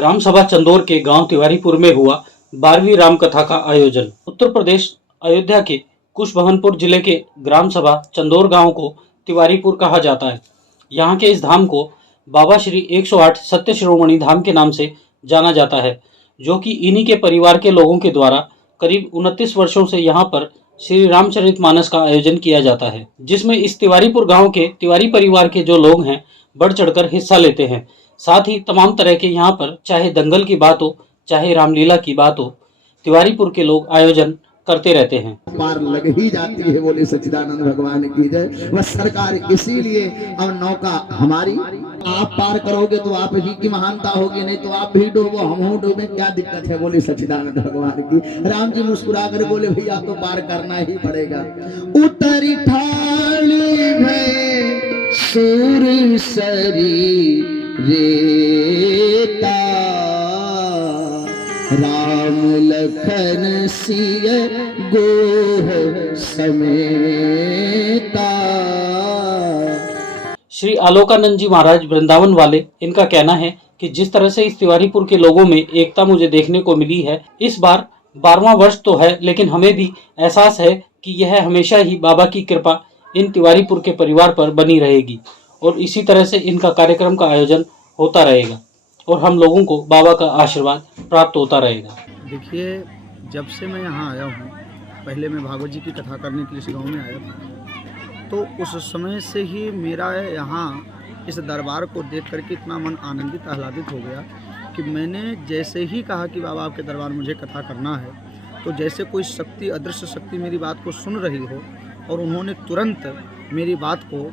ग्राम सभा चंदौर के गांव तिवारीपुर में हुआ 12वीं रामकथा का आयोजन। उत्तर प्रदेश अयोध्या के कुशभवनपुर जिले के ग्राम सभा चंदौर गांव को तिवारीपुर कहा जाता है। यहाँ के इस धाम को बाबा श्री 108 सत्य शिरोमणि धाम के नाम से जाना जाता है, जो कि इन्हीं के परिवार के लोगों के द्वारा करीब 29 वर्षों से यहाँ पर श्री रामचरितमानस का आयोजन किया जाता है, जिसमें इस तिवारीपुर गांव के तिवारी परिवार के जो लोग हैं बढ़ चढ़कर हिस्सा लेते हैं। साथ ही तमाम तरह के यहाँ पर चाहे दंगल की बात हो, चाहे रामलीला की बात हो, तिवारीपुर के लोग आयोजन करते रहते हैं। पार लग ही जाती है, बोले सच्चिदानंद भगवान की जय। वह सरकार इसीलिए अब नौका हमारी, आप पार करोगे तो आप ही की महानता होगी, नहीं तो आप भी डूबो हम डूबे, क्या दिक्कत है, बोले सच्चिदानंद भगवान की। राम जी मुस्कुरा कर बोले भैया तो पार करना ही पड़ेगा। उतरी ठाली भय सूर सरी रेता, राम लखन सिय गोह समेता। श्री आलोकानंद जी महाराज वृंदावन वाले, इनका कहना है कि जिस तरह से इस तिवारीपुर के लोगों में एकता मुझे देखने को मिली है, इस बार 12वां वर्ष तो है, लेकिन हमें भी एहसास है कि यह हमेशा ही बाबा की कृपा इन तिवारीपुर के परिवार पर बनी रहेगी और इसी तरह से इनका कार्यक्रम का आयोजन होता रहेगा और हम लोगों को बाबा का आशीर्वाद प्राप्त होता रहेगा। देखिए, जब से मैं यहाँ आया हूँ, पहले मैं भागवत जी की कथा करने के लिए इस गाँव में आया था, तो उस समय से ही मेरा यहाँ इस दरबार को देख करके इतना मन आनंदित आह्लादित हो गया कि मैंने जैसे ही कहा कि बाबा आपके दरबार मुझे कथा करना है, तो जैसे कोई शक्ति, अदृश्य शक्ति मेरी बात को सुन रही हो और उन्होंने तुरंत मेरी बात को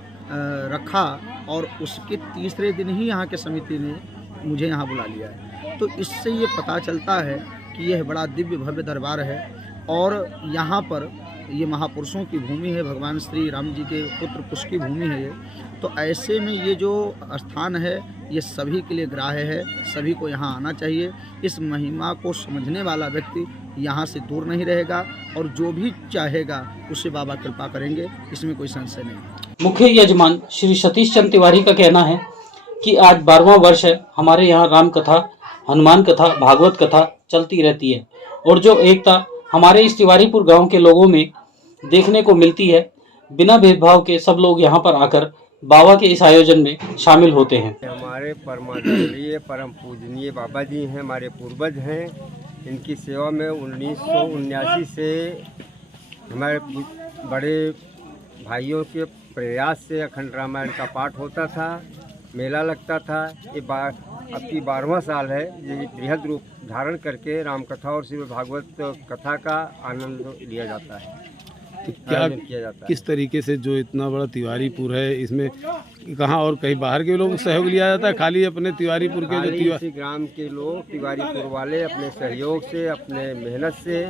रखा और उसके तीसरे दिन ही यहाँ के समिति ने मुझे यहाँ बुला लिया है। तो इससे ये पता चलता है कि यह बड़ा दिव्य भव्य दरबार है और यहाँ पर ये महापुरुषों की भूमि है, भगवान श्री राम जी के पुत्र कुश की भूमि है ये। तो ऐसे में ये जो स्थान है ये सभी के लिए ग्राह्य है, सभी को यहाँ आना चाहिए। इस महिमा को समझने वाला व्यक्ति यहाँ से दूर नहीं रहेगा और जो भी चाहेगा उससे बाबा कृपा करेंगे, इसमें कोई संशय नहीं। मुख्य यजमान श्री सतीश चंद तिवारी का कहना है कि आज 12वां वर्ष है, हमारे यहाँ राम कथा, हनुमान कथा, भागवत कथा चलती रहती है और जो एकता हमारे इस तिवारीपुर गांव के लोगों में देखने को मिलती है, बिना भेदभाव के सब लोग यहाँ पर आकर बाबा के इस आयोजन में शामिल होते हैं। हमारे परमादरणीय परम पूजनीय बाबा जी हैं, हमारे पूर्वज हैं। इनकी सेवा में 1979 से हमारे बड़े भाइयों के प्रयास से अखंड रामायण का पाठ होता था, मेला लगता था। ये अब की 12वां साल है, ये बृहद रूप धारण करके राम कथा और श्रीमद् भागवत कथा का आनंद लिया जाता है। तो क्या किया जाता है? किस तरीके से जो इतना बड़ा तिवारीपुर है, इसमें कहाँ और कहीं बाहर के लोग सहयोग लिया जाता है? खाली अपने तिवारीपुर के जो इसी ग्राम के लोग, तिवारीपुर वाले अपने सहयोग से, अपने मेहनत से,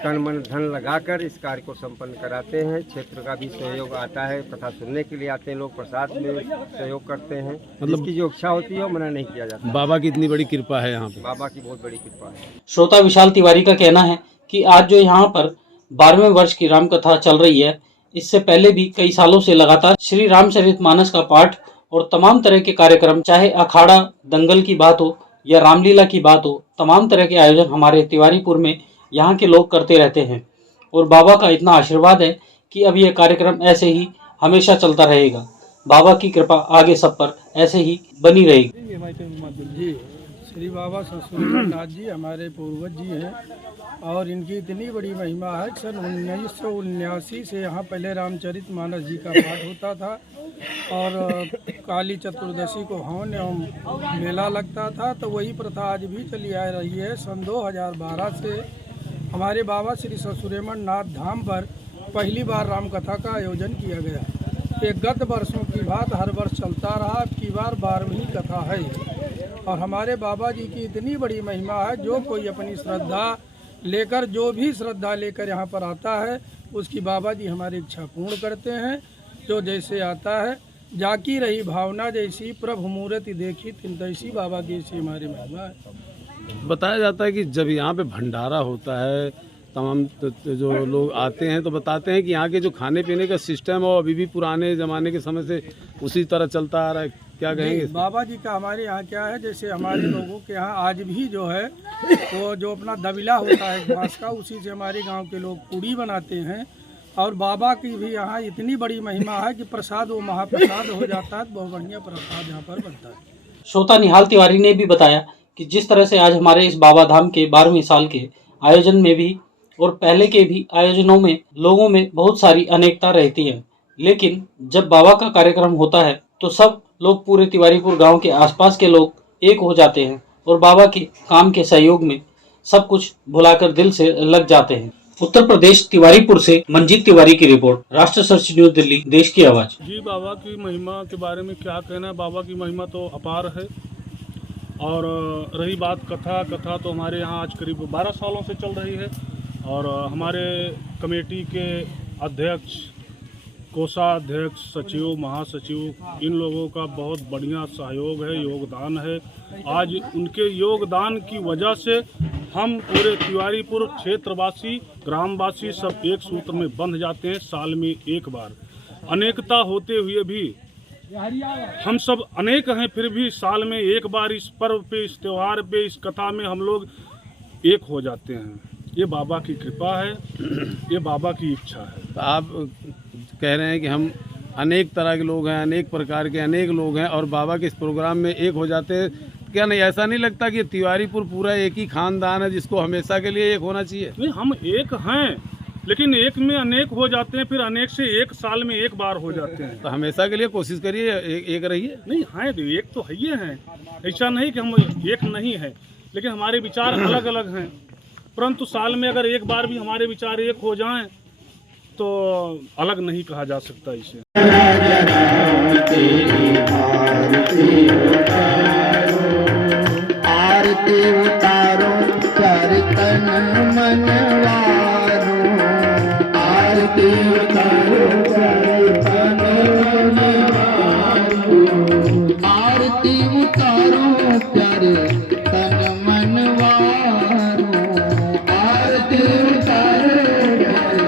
तन मन धन लगाकर इस कार्य को संपन्न कराते हैं। क्षेत्र का भी सहयोग आता है, कथा सुनने के लिए आते हैं लोग, प्रसाद में सहयोग करते हैं। मतलब इसकी जो इच्छा होती है वो मना नहीं किया जाता। बाबा की इतनी बड़ी कृपा है यहाँ पे, बाबा की बहुत बड़ी कृपा है। श्रोता विशाल तिवारी का कहना है कि आज जो यहाँ पर 12वें वर्ष की रामकथा चल रही है, इससे पहले भी कई सालों से लगातार श्री रामचरितमानस का पाठ और तमाम तरह के कार्यक्रम, चाहे अखाड़ा दंगल की बात हो या रामलीला की बात हो, तमाम तरह के आयोजन हमारे तिवारीपुर में यहाँ के लोग करते रहते हैं और बाबा का इतना आशीर्वाद है कि अब यह कार्यक्रम ऐसे ही हमेशा चलता रहेगा। बाबा की कृपा आगे सब पर ऐसे ही बनी रहेगी। श्री बाबा ससुरनाथ जी हमारे पूर्वज जी हैं और इनकी इतनी बड़ी महिमा है। सन 1979 से यहाँ पहले रामचरितमानस जी का पाठ होता था और काली चतुर्दशी को हवन एवं मेला लगता था, तो वही प्रथा आज भी चली आ रही है। सन 2012 से हमारे बाबा श्री ससुरेमण नाथ धाम पर पहली बार रामकथा का आयोजन किया गया। ये गत वर्षों की बात हर वर्ष चलता रहा, अब की बार 12वीं कथा है और हमारे बाबा जी की इतनी बड़ी महिमा है, जो कोई अपनी श्रद्धा लेकर, जो भी श्रद्धा लेकर यहाँ पर आता है, उसकी बाबा जी हमारी इच्छा पूर्ण करते हैं। जो जैसे आता है, जाकी रही भावना जैसी, प्रभु मूर्ति देखी तिन तैसी, बाबा की ऐसी हमारी महिमा है। बताया जाता है कि जब यहाँ पे भंडारा होता है, तमाम जो लोग आते हैं तो बताते हैं कि यहाँ के जो खाने पीने का सिस्टम है वो अभी भी पुराने ज़माने के समय से उसी तरह चलता आ रहा है। क्या कहेंगे इस पर? बाबा जी का हमारे यहाँ क्या है, जैसे हमारे लोगों के यहाँ आज भी जो है वो जो अपना दबिला होता है बांस का, उसी से हमारे गांव के लोग पूड़ी बनाते हैं। और बाबा की भी यहाँ इतनी बड़ी महिमा है कि प्रसाद वो महाप्रसाद हो जाता है, बहुत बढ़िया प्रसाद यहाँ पर बनता है। श्रोता निहाल तिवारी ने भी बताया कि जिस तरह से आज हमारे इस बाबा धाम के 12वें साल के आयोजन में भी और पहले के भी आयोजनों में लोगों में बहुत सारी अनेकता रहती है, लेकिन जब बाबा का कार्यक्रम होता है तो सब लोग पूरे तिवारीपुर गांव के आसपास के लोग एक हो जाते हैं और बाबा के काम के सहयोग में सब कुछ भुलाकर दिल से लग जाते हैं। उत्तर प्रदेश तिवारीपुर से मंजीत तिवारी की रिपोर्ट, राष्ट्र सर्च न्यूज दिल्ली, देश की आवाज। जी, बाबा की महिमा के बारे में क्या कहना है। बाबा की महिमा तो अपार है। और रही बात कथा तो हमारे यहाँ आज करीब 12 सालों से चल रही है। और हमारे कमेटी के अध्यक्ष, कोषाध्यक्ष, सचिव, महासचिव, इन लोगों का बहुत बढ़िया सहयोग है, योगदान है। आज उनके योगदान की वजह से हम पूरे तिवारीपुर क्षेत्रवासी, ग्रामवासी सब एक सूत्र में बंध जाते हैं। साल में एक बार, अनेकता होते हुए भी हम सब अनेक हैं, फिर भी साल में एक बार इस पर्व पे, इस त्यौहार पे, इस कथा में हम लोग एक हो जाते हैं। ये बाबा की कृपा है, ये बाबा की इच्छा है। तो आप कह रहे हैं कि हम अनेक तरह के लोग हैं, अनेक प्रकार के अनेक लोग हैं और बाबा के इस प्रोग्राम में एक हो जाते हैं। क्या नहीं, ऐसा नहीं लगता कि तिवारीपुर पूरा एक ही खानदान है जिसको हमेशा के लिए एक होना चाहिए? नहीं, हम एक हैं, लेकिन एक में अनेक हो जाते हैं, फिर अनेक से एक साल में एक बार हो जाते हैं। तो हमेशा के लिए कोशिश करिए एक रहिए। नहीं, हैं तो एक तो है ही हैं, ऐसा नहीं कि हम एक नहीं है, लेकिन हमारे विचार अलग अलग हैं। परंतु साल में अगर एक बार भी हमारे विचार एक हो जाएं तो अलग नहीं कहा जा सकता इसे। आरती उतारो कीर्तन मनवारो, आरती उतारो कीर्तन मनवारो, आरती उतारो कीर्तन मनवारो, आरती उतारो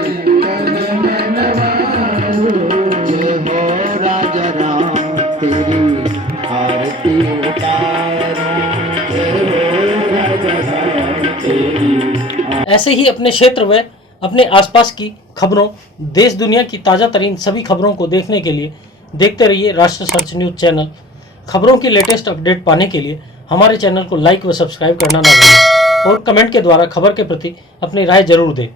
कीर्तन मनवारो। जय हो राजा राम तेरी आरती उतारो, ऐसे ही अपने क्षेत्र व अपने आसपास की खबरों, देश दुनिया की ताज़ा तरीन सभी खबरों को देखने के लिए देखते रहिए राष्ट्र सर्च न्यूज चैनल। खबरों की लेटेस्ट अपडेट पाने के लिए हमारे चैनल को लाइक व सब्सक्राइब करना ना भूलें और कमेंट के द्वारा खबर के प्रति अपनी राय जरूर दें।